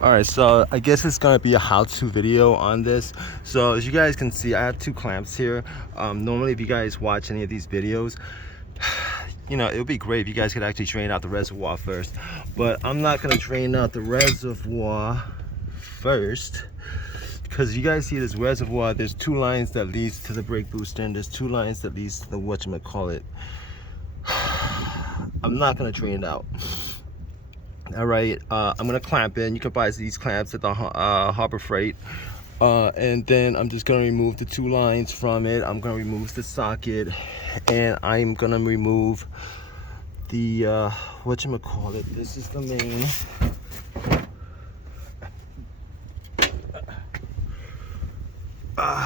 All right, so I guess it's gonna be a how-to video on this. So as you guys can see, I have two clamps here. Normally if you guys watch any of these videos, you know, it would be great if you guys could actually drain out the reservoir first, but I'm not gonna drain out the reservoir first, because you guys see this reservoir, there's two lines that leads to the brake booster, and there's two lines that leads to the whatchamacallit. I'm not gonna drain it out. All right, I'm gonna clamp in. You can buy these clamps at the Harbor Freight, and then I'm just gonna remove the two lines from it. I'm gonna remove the socket, and I'm gonna remove the whatchamacallit. This is the main.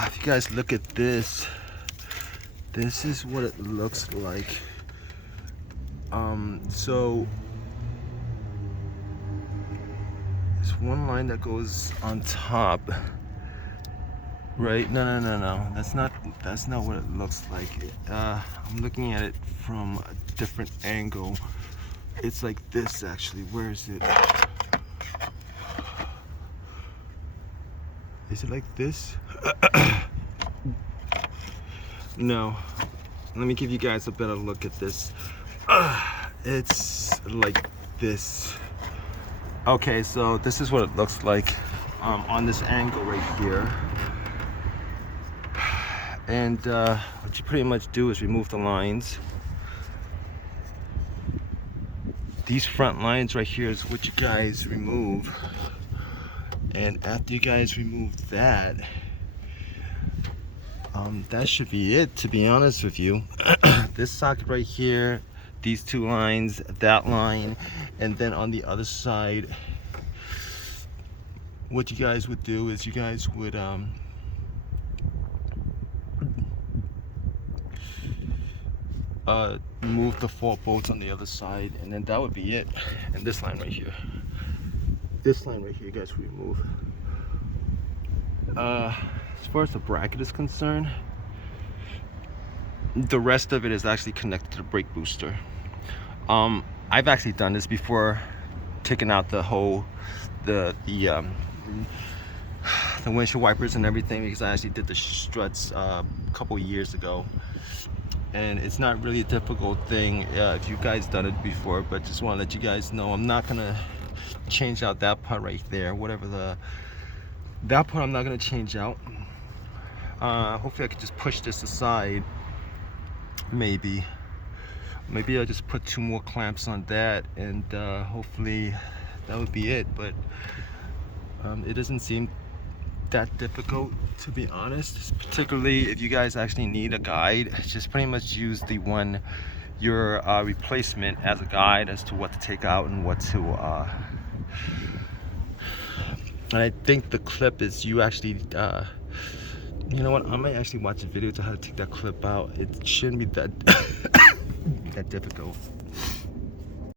If you guys look at this, this is what it looks like. So there's one line that goes on top, right? No. That's not what it looks like. I'm looking at it from a different angle. It's like this actually. Where is it? Is it like this? No. Let me give you guys a better look at this. It's like this. Okay, so this is what it looks like on this angle right here. And what you pretty much do is remove the lines. These front lines right here is what you guys remove. And after you guys remove that, that should be it, to be honest with you. This socket right here, these two lines, that line, and then on the other side, what you guys would do is you guys would move the 4 bolts on the other side, and then that would be it. And this line right here, you guys would remove. As far as the bracket is concerned, the rest of it is actually connected to the brake booster. I've actually done this before, taking out the whole the windshield wipers and everything, because I actually did the struts a couple years ago, and it's not really a difficult thing if you guys done it before. But just want to let you guys know, I'm not gonna change out that part right there. That part I'm not gonna change out. Hopefully I could just push this aside. Maybe I'll just put 2 more clamps on that, and hopefully that would be it. But it doesn't seem that difficult, to be honest. Particularly if you guys actually need a guide, just pretty much use the one, your replacement, as a guide as to what to take out and what to and I think the clip is, you actually you know what, I might actually watch a video to how to take that clip out. It shouldn't be that that difficult.